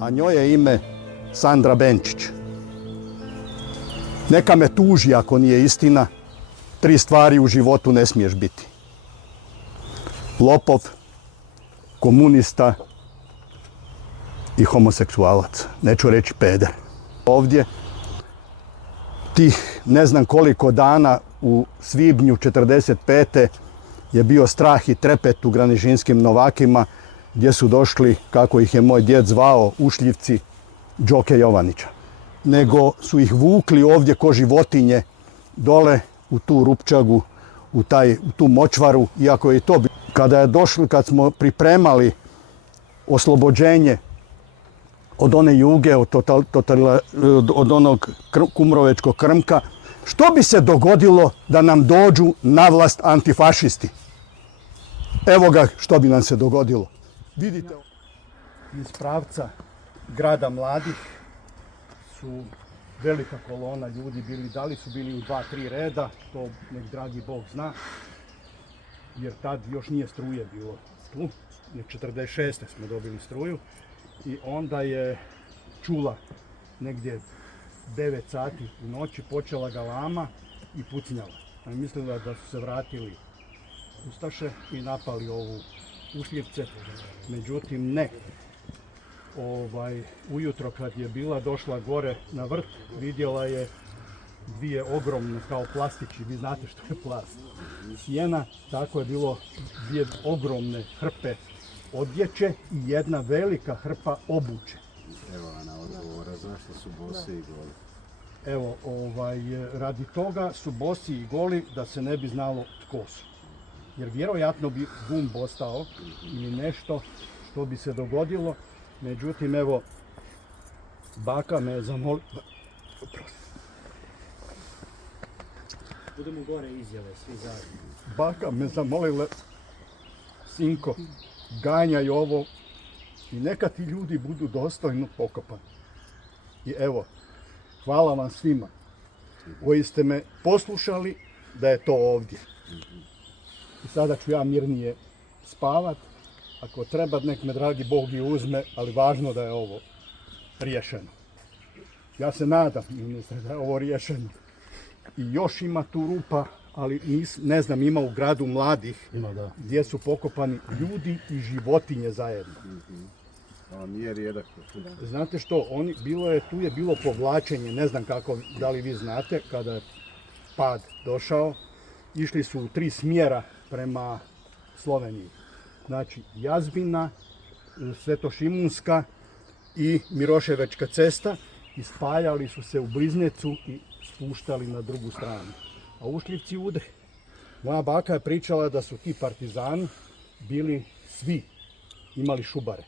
a njoj je ime Sandra Benčić. Neka me tuži ako nije istina, 3 stvari u životu ne smiješ biti. Lopov, komunista i homoseksualac. Neću reći peder. Ovdje tih ne znam koliko dana u svibnju 1945. je bio strah i trepet u Granižinskim Novakima gdje su došli, kako ih je moj djed zvao, ušljivci Đoke Jovanića. Nego su ih vukli ovdje ko životinje dole u tu rupčagu, u tu močvaru, iako je i to bilo. Kad smo pripremali oslobođenje od one Juge, od onog kumrovečkog krmka, što bi se dogodilo da nam dođu na vlast antifašisti? Evo ga što bi nam se dogodilo. Vidite, iz pravca grada mladih su velika kolona ljudi bili, da li su bili u 2-3 reda, to nek dragi Bog zna, jer tad još nije struje bilo tu, 46. smo dobili struju i onda je čula negdje 9 sati u noći, počela galama i pucnjala. Mislila da su se vratili ustaše i napali ovu Ušljivce, međutim ne. Ujutro kad je bila došla gore na vrt, vidjela je 2 ogromne kao plastići, vi znate što je plast, sjena, tako je bilo 2 ogromne hrpe odjeće i 1 velika hrpa obuće. Evo Ana odgovora, zašto su bosi i goli? Evo, radi toga su bosi i goli da se ne bi znalo tko su. Jer vjerojatno bi gumb ostao ili nešto što bi se dogodilo. Međutim, evo, baka me zamolila... Budemo gore izjave, svi zajedno. Baka me zamolila, sinko, ganjaj ovo i neka ti ljudi budu dostojno pokopani. I evo, hvala vam svima koji ste me poslušali da je to ovdje. I sada ću ja mirnije spavat. Ako treba, nek me dragi Bog i uzme, ali važno da je ovo riješeno. Ja se nadam, ministre, da je ovo riješeno. I još ima tu rupa, ali ne znam, ima u gradu mladih, gdje su pokopani ljudi i životinje zajedno. Nije rijedak. Znate što, tu je bilo povlačenje, ne znam kako, da li vi znate, kada je pad došao, išli su u 3 smjera prema Sloveniji. Znači Jazbina, Svetošimunska i Miroševečka cesta i spajali su se u Bliznecu i spuštali na drugu stranu. A Ušljivci udri. Moja baka je pričala da su ti partizani bili svi, imali šubare.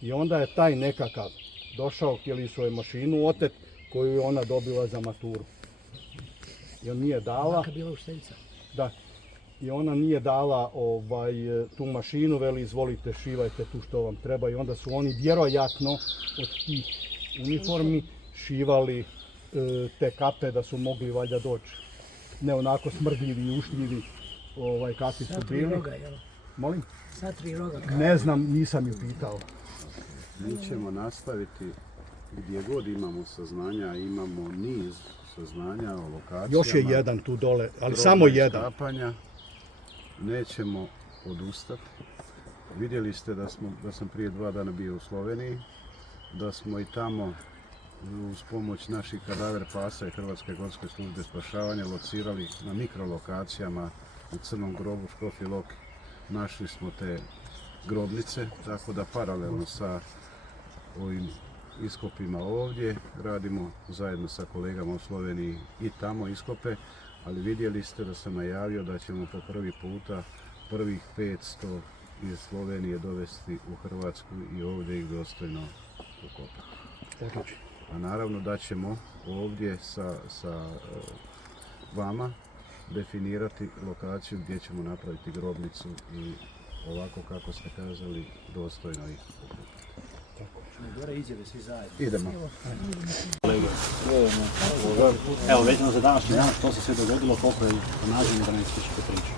I onda je taj nekakav došao, htjeli su je mašinu otet koju je ona dobila za maturu. Jer nije dala... Baka bila učiteljica. Da. I ona nije dala tu mašinu, veli izvolite, šivajte tu što vam treba. I onda su oni vjerojatno od tih uniformi šivali te kape da su mogli valjda doći. Ne onako smrdljivi i ušljivi kakvi su bili. Sa 3 roga, jel? Molim? Sa 3 roga. Ne znam, nisam ju pitao. Mi ćemo nastaviti gdje god imamo saznanja, imamo niz saznanja o lokacijama. Još je jedan tu dole, ali samo jedan. Iskapanja. Nećemo odustati. Vidjeli ste da sam prije 2 dana bio u Sloveniji, da smo i tamo uz pomoć naših kadaver pasa i Hrvatske gorske službe spašavanja locirali na mikrolokacijama u Crnom grobu Škofje Loke. Našli smo te grobnice, tako da paralelno sa ovim iskopima ovdje radimo zajedno sa kolegama u Sloveniji i tamo iskope, ali vidjeli ste da sam najavio da ćemo po prvi puta prvih 500 iz Slovenije dovesti u Hrvatsku i ovdje ih dostojno ukopati. A naravno da ćemo ovdje sa vama definirati lokaciju gdje ćemo napraviti grobnicu i ovako kako ste kazali dostojno ih ukopati. Gore izjave svi zajedno. Idemo. Evo, vezano za današnji dan, što se sve dogodilo, koliko je nađeno da ne ispričate priču.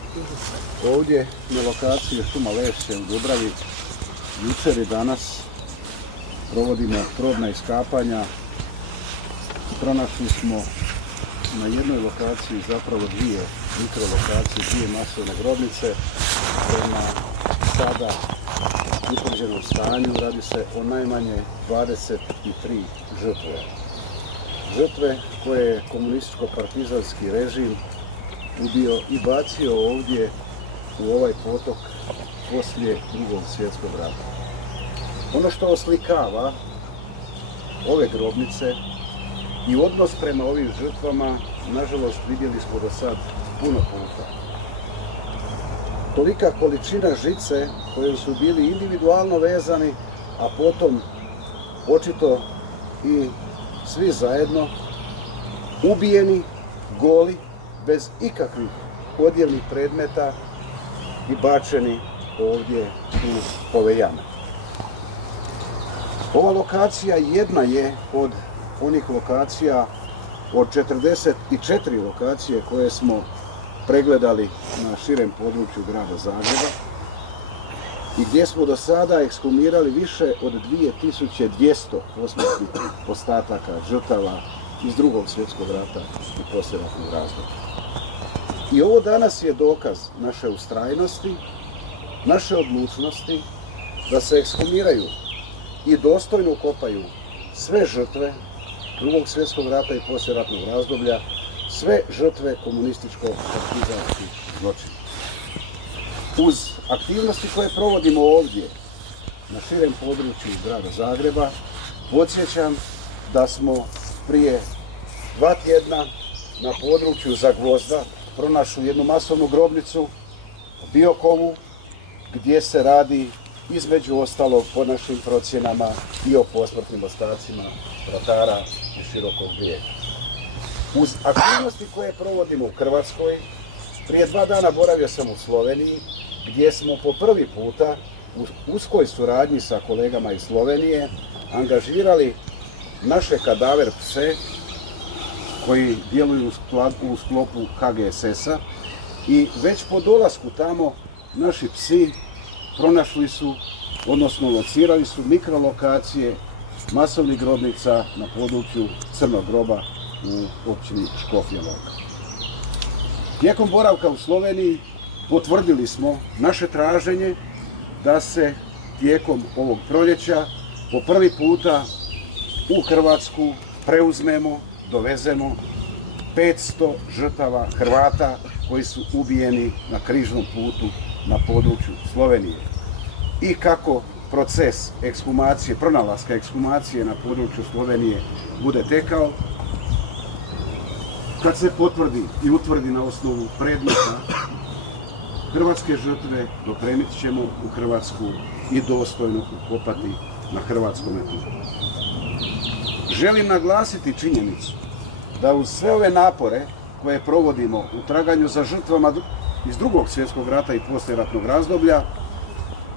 Ovdje na lokaciji Šuma Lešće u Dubravi jučer i danas provodimo probna iskapanja. Pronašli smo na jednoj lokaciji zapravo dvije mikrolokacije, dvije masovne grobnice. Prema sada utvrđenom stanju radi se o najmanje 23 žrtve. Žrtve koje je komunističko-partizanski režim ubio i bacio ovdje u ovaj potok poslije Drugog svjetskog rata. Ono što oslikava ove grobnice i odnos prema ovim žrtvama, nažalost, vidjeli smo do sad puno puta. Tolika količina žice koje su bili individualno vezani, a potom očito i svi zajedno ubijeni, goli, bez ikakvih odjevnih predmeta i bačeni ovdje u ove jame. Ova lokacija jedna je od onih lokacija, od 44 lokacije koje smo pregledali na širem području grada Zagreba i gdje smo do sada ekshumirali više od 2200 posmrtnih ostataka žrtava iz Drugog svjetskog rata i poslijeratnog razdoblja. I ovo danas je dokaz naše ustrajnosti, naše odlučnosti da se ekshumiraju i dostojno ukopaju sve žrtve Drugog svjetskog rata i poslijeratnog razdoblja, sve žrtve komunističko-partizanskih zločina. Uz aktivnosti koje provodimo ovdje na širem području grada Zagreba, podsjećam da smo prije 2 tjedna na području Zagvozda pronašli jednu masovnu grobnicu u Biokovu, gdje se radi između ostalog po našim procjenama i o posmrtnim ostacima ratara i Širokog Brijega. Uz aktivnosti koje provodimo u Hrvatskoj, prije 2 dana boravio sam u Sloveniji, gdje smo po prvi puta u uskoj suradnji sa kolegama iz Slovenije angažirali naše kadaver pse koji djeluju u sklopu HGSS-a i već po dolasku tamo naši psi pronašli su, odnosno locirali su mikrolokacije masovnih grobnica na području Crnog groba u općini Škofja Loka. Tijekom boravka u Sloveniji potvrdili smo naše traženje da se tijekom ovog proljeća po prvi puta u Hrvatsku preuzmemo, dovezemo 500 žrtava Hrvata koji su ubijeni na križnom putu na području Slovenije. I kako proces ekshumacije, pronalaska ekshumacije na području Slovenije bude tekao, kad se potvrdi i utvrdi na osnovu predmeta hrvatske žrtve, dopremit ćemo u Hrvatsku i dostojno ukopati na hrvatskom tlu. Želim naglasiti činjenicu da uz sve ove napore koje provodimo u traganju za žrtvama iz Drugog svjetskog rata i poslijeratnog razdoblja,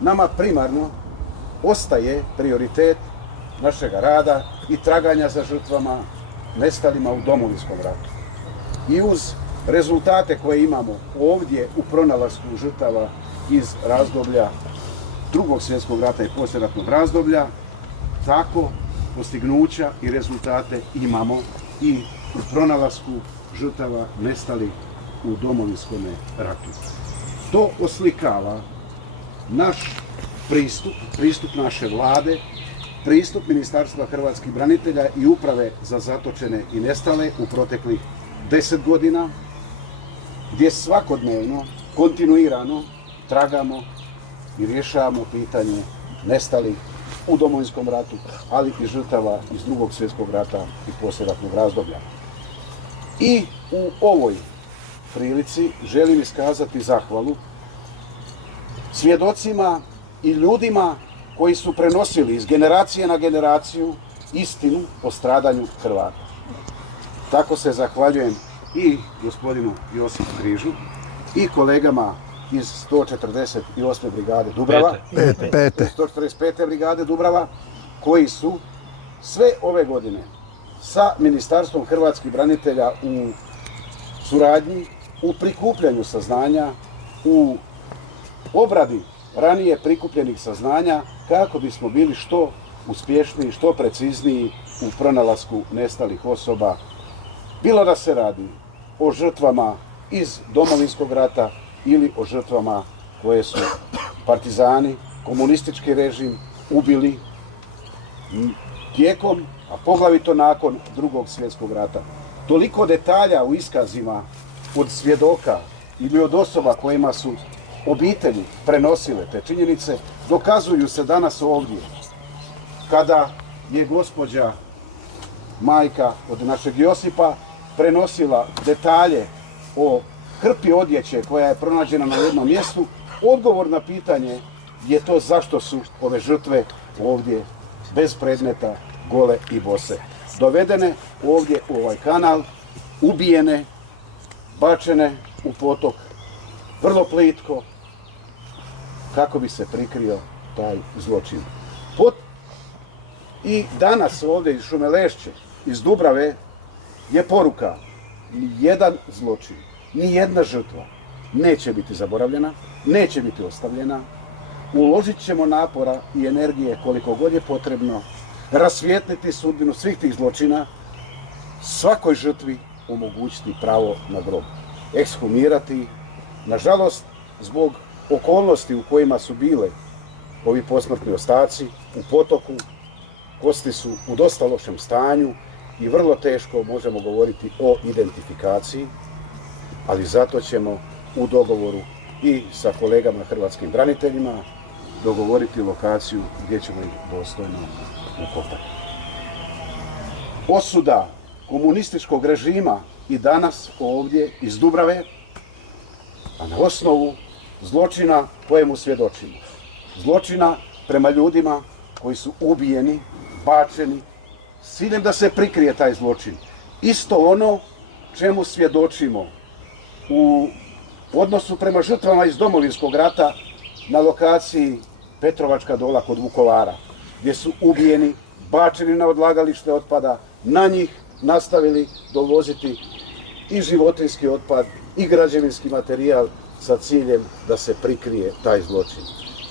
nama primarno ostaje prioritet našega rada i traganja za žrtvama nestalima u Domovinskom ratu. I uz rezultate koje imamo ovdje u pronalasku žrtava iz razdoblja Drugog svjetskog rata i poslijeratnog razdoblja, tako postignuća i rezultate imamo i u pronalasku žrtava nestalih u Domovinskom ratu. To oslikava naš pristup naše vlade, pristup Ministarstva hrvatskih branitelja i Uprave za zatočene i nestale u proteklih 10 godina, gdje svakodnevno, kontinuirano tragamo i rješavamo pitanje nestalih u Domovinskom ratu, ali i žrtava iz Drugog svjetskog rata i poslijeratnog razdoblja. I u ovoj prilici želim iskazati zahvalu svjedocima i ljudima koji su prenosili iz generacije na generaciju istinu o stradanju Hrvata. Tako se zahvaljujem i gospodinu Josipu Križu i kolegama iz 148. brigade Dubrava, 145. brigade Dubrava, koji su sve ove godine sa Ministarstvom hrvatskih branitelja u suradnji, u prikupljanju saznanja, u obradi ranije prikupljenih saznanja kako bismo bili što uspješniji, što precizniji u pronalasku nestalih osoba. Bilo da se radi o žrtvama iz Domovinskog rata ili o žrtvama koje su partizani, komunistički režim ubili tijekom, a poglavito nakon Drugog svjetskog rata. Toliko detalja u iskazima od svjedoka ili od osoba kojima su obitelji prenosile te činjenice, dokazuju se danas ovdje. Kada je gospođa majka od našeg Josipa prenosila detalje o hrpi odjeće koja je pronađena na jednom mjestu, odgovor na pitanje je to zašto su ove žrtve ovdje bez predmeta, gole i bose. Dovedene ovdje u ovaj kanal, ubijene, bačene u potok, vrlo plitko, kako bi se prikrio taj zločin. I danas ovdje iz Šumelešće, iz Dubrave, je poruka: ni jedan zločin, ni jedna žrtva neće biti zaboravljena, neće biti ostavljena. Uložit ćemo napora i energije koliko god je potrebno, rasvijetliti sudbinu svih tih zločina, svakoj žrtvi omogućiti pravo na grob, ekshumirati. Nažalost, zbog okolnosti u kojima su bile ovi posmrtni ostaci u potoku, kosti su u dosta lošem stanju i vrlo teško možemo govoriti o identifikaciji, ali zato ćemo u dogovoru i sa kolegama hrvatskim braniteljima dogovoriti lokaciju gdje ćemo ih dostojno ukopati. Osuda komunističkog režima i danas ovdje iz Dubrave, a na osnovu zločina kojemu svjedočimo. Zločina prema ljudima koji su ubijeni, bačeni, s ciljem da se prikrije taj zločin. Isto ono čemu svjedočimo u odnosu prema žrtvama iz Domovinskog rata na lokaciji Petrovačka dola kod Vukovara, gdje su ubijeni, bačeni na odlagalište otpada, na njih nastavili dovoziti i životinjski otpad i građevinski materijal sa ciljem da se prikrije taj zločin.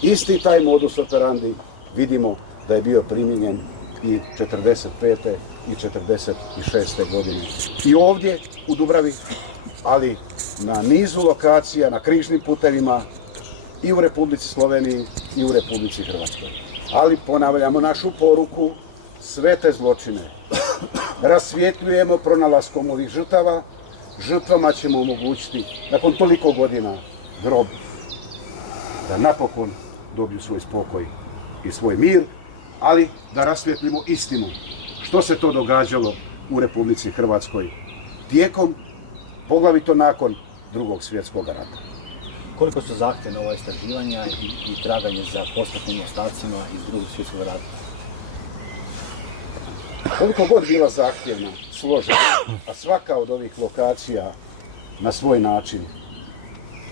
Isti taj modus operandi vidimo da je bio primijenjen i 45. i 46. godine. I ovdje u Dubravi, ali na nizu lokacija, na križnim putevima i u Republici Sloveniji i u Republici Hrvatskoj. Ali ponavljamo našu poruku: sve te zločine rasvjetljujemo pronalaskom ovih žrtava. Žrtvama ćemo omogućiti, nakon toliko godina, grob, da napokon dobiju svoj spokoj i svoj mir, ali da rasvjetljimo istinu što se to događalo u Republici Hrvatskoj tijekom, poglavito nakon Drugog svjetskog rata. Koliko su zahtjevne ova istraživanja i traganje za posmrtnim ostacima iz Drugog svjetskog rata? Koliko god bila zahtjevna, složena, a svaka od ovih lokacija na svoj način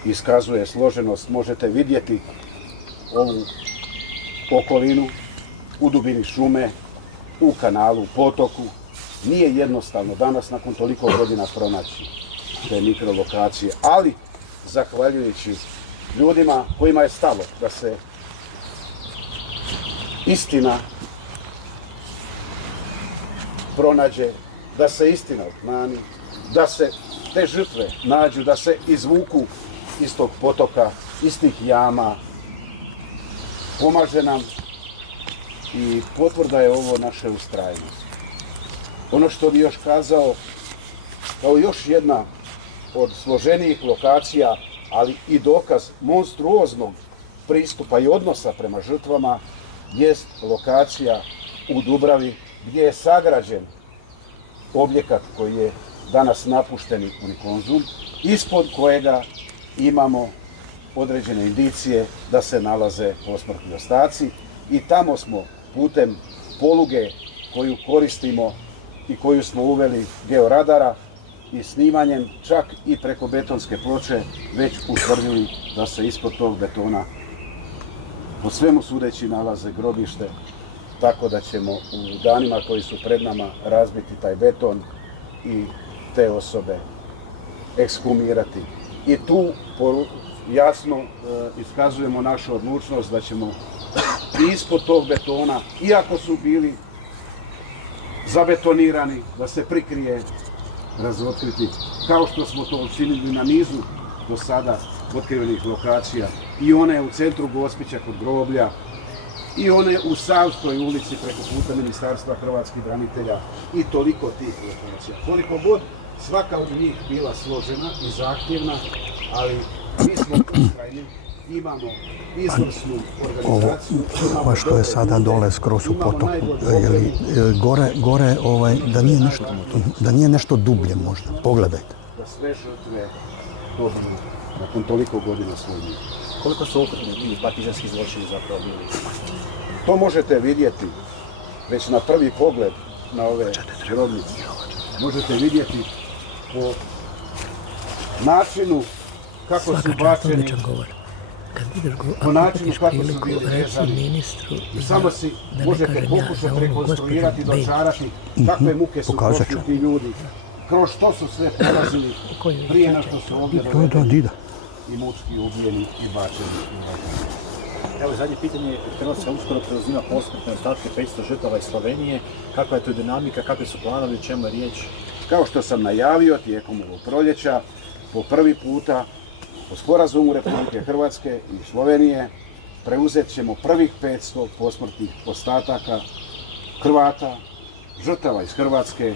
iskazuje složenost, možete vidjeti ovu okolinu u dubini šume, u kanalu, u potoku. Nije jednostavno danas nakon toliko godina pronaći te mikrolokacije, ali zahvaljujući ljudima kojima je stalo da se istina pronađe, da se istina obznani, da se te žrtve nađu, da se izvuku iz tog potoka, iz tih jama, pomaže nam i potvrda je ovo naše ustrajnost. Ono što bi još kazao, kao još jedna od složenijih lokacija, ali i dokaz monstruoznog pristupa i odnosa prema žrtvama, jest lokacija u Dubravi gdje je sagrađen objekat koji je danas napušteni Unikonzum, ispod kojega imamo određene indicije da se nalaze posmrtni ostaci, i tamo smo putem poluge koju koristimo i koju smo uveli georadara i snimanjem čak i preko betonske ploče već utvrdili da se ispod tog betona po svemu sudeći nalaze grobište, tako da ćemo u danima koji su pred nama razbiti taj beton i te osobe ekshumirati. I tu jasno iskazujemo našu odlučnost da ćemo ispod tog betona, iako su bili zabetonirani, da se prikrije, razotkriti, kao što smo to učinili na nizu do sada otkrivenih lokacija, i one u centru Gospića kod groblja, i one u Savskoj ulici preko puta Ministarstva hrvatskih branitelja, i toliko tih lokacija. Koliko god svaka od njih bila složena i zahtjevna, ali mi smo ustrajni, imamo izvrsnu organizaciju. Ovo što je sada dole skroz u potoku, gore da nije nešto dublje možda, pogledajte. Da sve žrtve dobiju nakon toliko godina svoj mir. Koliko su okrutni partizanski zločini zapravo bili? To možete vidjeti već na prvi pogled na ove grobnice. Možete vidjeti po načinu kako su bačeni, po načinu kako su bili vezani. I samo si možete pokušati rekonstruirati, dočarati kakve muke su prošli ti ljudi, kroz što su sve prolazili prije na što su ovdje dovedeni i mučki ubijeni i bačeni. Evo, zadnje pitanje, Hrvatska uskoro preuzima posmrtne ostatke 500 žrtava iz Slovenije. Kakva je to dinamika, kakvi su planovi, o čemu je riječ? Kao što sam najavio tijekom ovog proljeća, po prvi puta po sporazumu Republike Hrvatske i Slovenije preuzet ćemo prvih 500 posmrtnih ostataka Hrvata, žrtava iz Hrvatske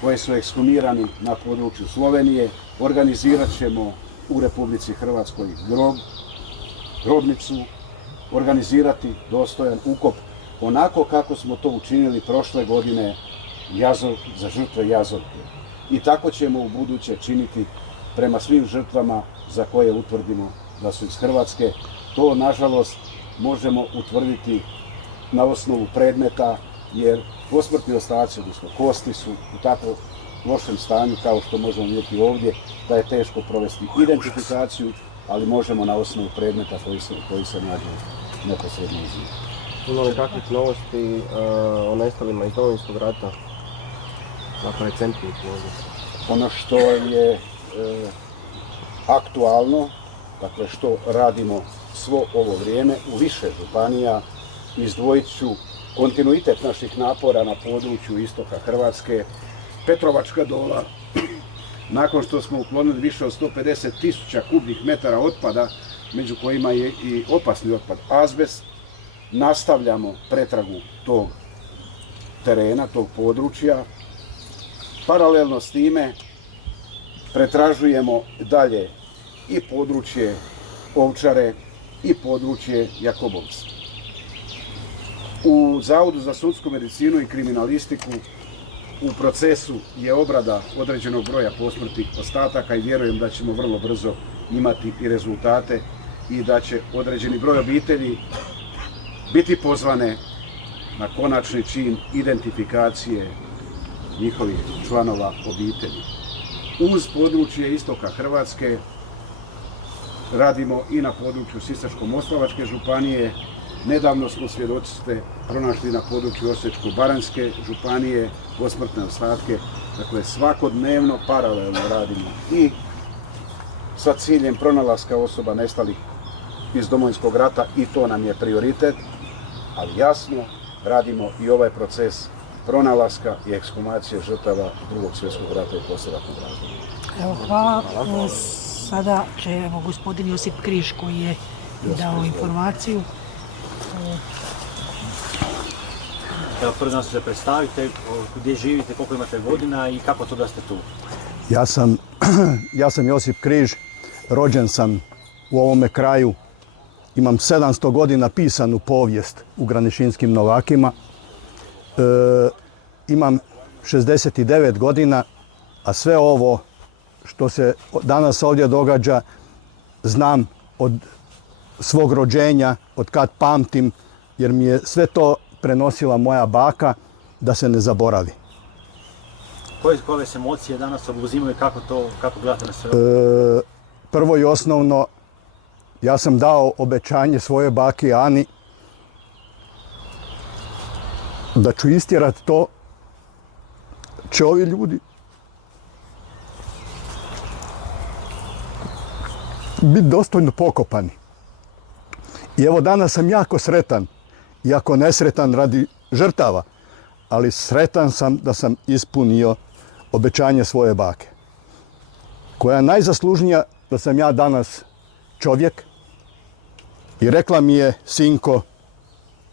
koje su ekshumirani na području Slovenije. Organizirat ćemo u Republici Hrvatskoj grobnicu, organizirati dostojan ukop onako kako smo to učinili prošle godine za žrtve Jazovke. I tako ćemo u buduće činiti prema svim žrtvama za koje utvrdimo da su iz Hrvatske. To, nažalost, možemo utvrditi na osnovu predmeta, jer posmrtni ostaci, odnosno kosti, su u tako lošem stanju, kao što možemo vidjeti ovdje, da je teško provesti identifikaciju, ali možemo na osnovu predmeta koji se nađu neposredno uz njih. Ima li kakvih novosti o nestalima iz Domovinskog rata? Dakle, recentnih možda. Ono što je aktualno, dakle što radimo svo ovo vrijeme u više županija, izdvojit ću kontinuitet naših napora na području istoka Hrvatske. Petrovačka dola, nakon što smo uklonili više od 150.000 kubnih metara otpada, među kojima je i opasni otpad azbest, nastavljamo pretragu tog terena, tog područja. Paralelno s time pretražujemo dalje i područje Ovčare i područje Jakobovca. U Zavodu za sudsku medicinu i kriminalistiku u procesu je obrada određenog broja posmrtnih ostataka i vjerujem da ćemo vrlo brzo imati i rezultate i da će određeni broj obitelji biti pozvane na konačni čin identifikacije njihovih članova obitelji. Uz područje istoka Hrvatske radimo i na području Sisačko-moslavačke županije. Nedavno smo, svjedoci ste, pronašli na području Osječko-baranjske županije posmrtne ostatke. Dakle, svakodnevno paralelno radimo i sa ciljem pronalaska osoba nestalih iz Domovinskog rata i to nam je prioritet, ali jasno radimo i ovaj proces pronalaska i ekshumacije žrtava Drugog svjetskog rata i poslijeratnog razdoblja. Evo, hvala. Sada će gospodin Josip Križ koji je dao informaciju. Evo, prvo nas se predstavite, gdje živite, koliko imate godina i kako to da ste tu? Ja sam Josip Križ, rođen sam u ovome kraju. Imam 700 godina pisanu povijest u Granišinskim Novakima. Imam 69 godina, a sve ovo što se danas ovdje događa znam od svog rođenja, od kad pamtim, jer mi je sve to prenosila moja baka da se ne zaboravi. Koje se emocije danas obuzimaju, kako gledate na sve? Prvo i osnovno, ja sam dao obećanje svojoj baki Ani da ću istjerati to, će ovi ljudi biti dostojno pokopani. I evo danas sam jako sretan, iako nesretan radi žrtava, ali sretan sam da sam ispunio obećanje svoje bake, koja je najzaslužnija da sam ja danas čovjek i rekla mi je: sinko,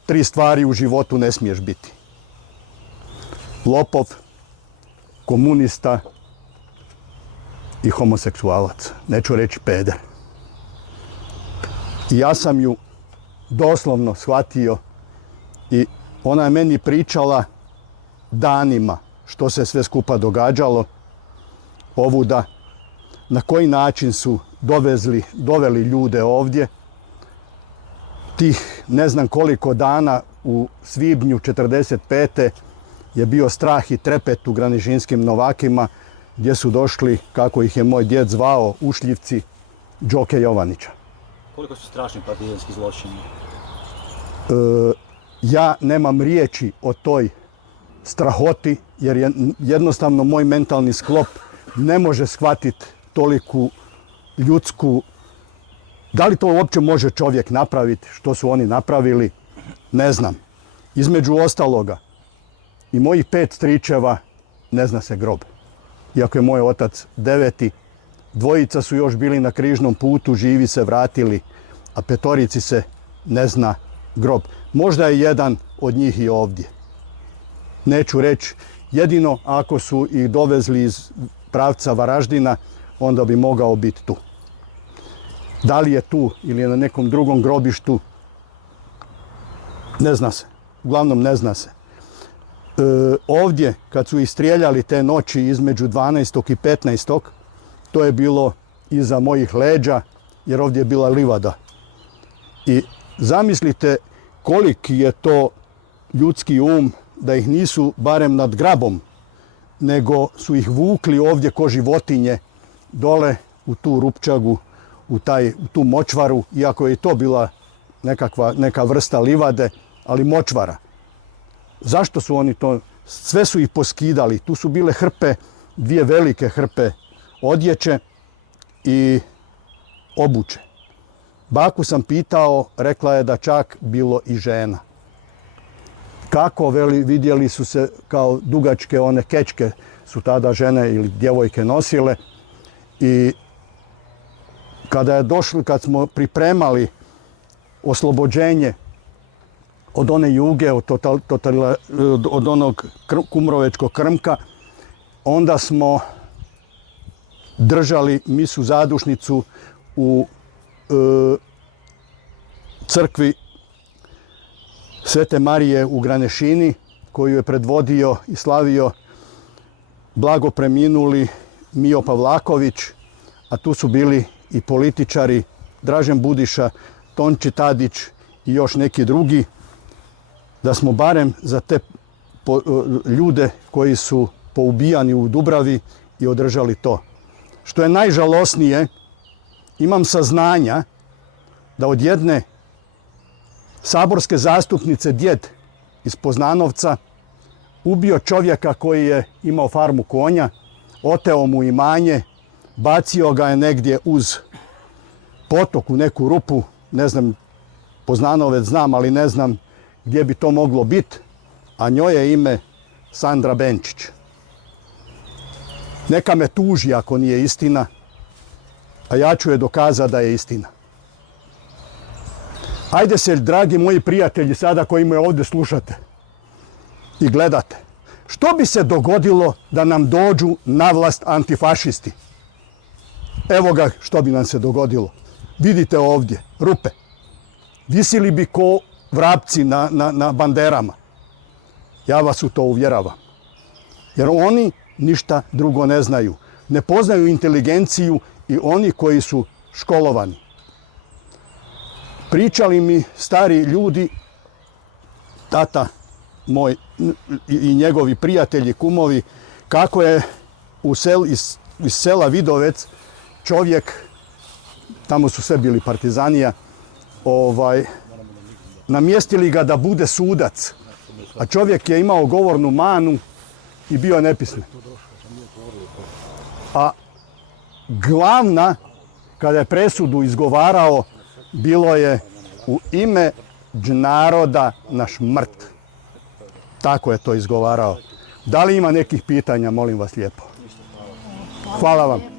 3 stvari u životu ne smiješ biti. Lopov, komunista i homoseksualac. Neću reći peder. I ja sam ju doslovno shvatio i ona je meni pričala danima što se sve skupa događalo ovuda, na koji način su doveli ljude ovdje. Tih ne znam koliko dana u svibnju 45. je bio strah i trepet u Granižinskim Novakima, gdje su došli, kako ih je moj djed zvao, ušljivci Đoke Jovanića. Koliko su strašni partizanski zločini? Ja nemam riječi o toj strahoti, jer je jednostavno moj mentalni sklop ne može shvatiti toliku ljudsku. Da li to uopće može čovjek napraviti, što su oni napravili, ne znam. Između ostaloga, i mojih 5 stričeva ne zna se grob. Iako je moj otac 9. 2 su još bili na križnom putu, živi se vratili, a 5 se ne zna grob. Možda je jedan od njih i ovdje. Neću reći, jedino ako su ih dovezli iz pravca Varaždina, onda bi mogao biti tu. Da li je tu ili je na nekom drugom grobištu, ne zna se. Uglavnom ne zna se. Ovdje, kad su ih strijeljali te noći između 12. i 15. to je bilo iza mojih leđa, jer ovdje je bila livada. I zamislite koliki je to ljudski um da ih nisu barem nad grabom, nego su ih vukli ovdje ko životinje dole u tu rupčagu, u tu močvaru, iako je i to bila neka vrsta livade, ali močvara. Zašto su oni to? Sve su ih poskidali. Tu su bile hrpe, 2 velike hrpe odjeće i obuće. Baku sam pitao, rekla je da čak bilo i žena. Kako, veli, vidjeli su se kao dugačke one kečke su tada žene ili djevojke nosile. I kad smo pripremali oslobođenje od one Juge, od onog kumrovečkog krmka, onda smo držali misu zadušnicu u crkvi Svete Marije u Granešini, koju je predvodio i slavio blago preminuli Mijo Pavlaković, a tu su bili i političari Dražen Budiša, Tonči Tadić i još neki drugi, da smo barem za te ljude koji su poubijani u Dubravi i održali to. Što je najžalosnije, imam saznanja da od jedne saborske zastupnice djed iz Poznanovca ubio čovjeka koji je imao farmu konja, oteo mu imanje, bacio ga je negdje uz potok u neku rupu, ne znam, Poznanovec znam, ali ne znam gdje bi to moglo biti, a njoj je ime Sandra Benčić. Neka me tuži ako nije istina, a ja ću je dokazati da je istina. Ajde se, dragi moji prijatelji, sada koji me ovdje slušate i gledate, što bi se dogodilo da nam dođu na vlast antifašisti? Evo ga što bi nam se dogodilo. Vidite ovdje, rupe. Visili bi ko vrapci na banderama. Ja vas u to uvjeravam. Jer oni ništa drugo ne znaju. Ne poznaju inteligenciju i oni koji su školovani. Pričali mi stari ljudi, tata moj i njegovi prijatelji, kumovi, kako je iz sela Vidovec čovjek, tamo su sve bili partizanija, namjestili ga da bude sudac. A čovjek je imao govornu manu i bio je nepismen. A glavna, kada je presudu izgovarao, bilo je u ime naroda naš mrt. Tako je to izgovarao. Da li ima nekih pitanja, molim vas lijepo? Hvala vam.